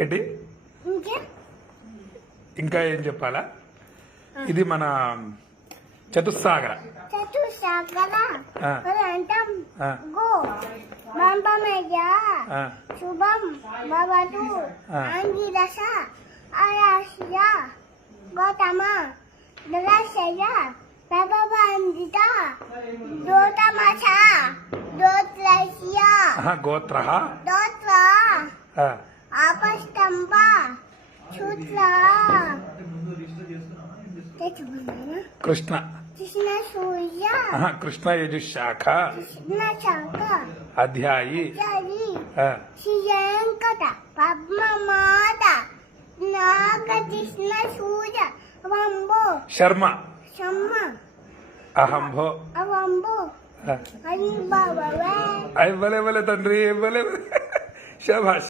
ఏంటి ఇంకా ఏం చెప్పాలా? ఇది మన చతుస్సాగర శుభం భవతు అంగిరస ఆయాస్య గౌతమ దలశయ ప్రభవందిత దోతమచ దోత్రస్య గోత్ర దోత్ర ఆపస్తంభ క్షుద్ర కృష్ణ కృష్ణ సూర్య కృష్ణ యజుశాఖ కృష్ణ శాఖ అధ్యాయి శ్రీయంకట పద్మమాత నాగకృష్ణ సూర్య అవంబో శర్మ శమ్మ అహంభో అవంబో అయ్యవలే తండ్రి శభాష్.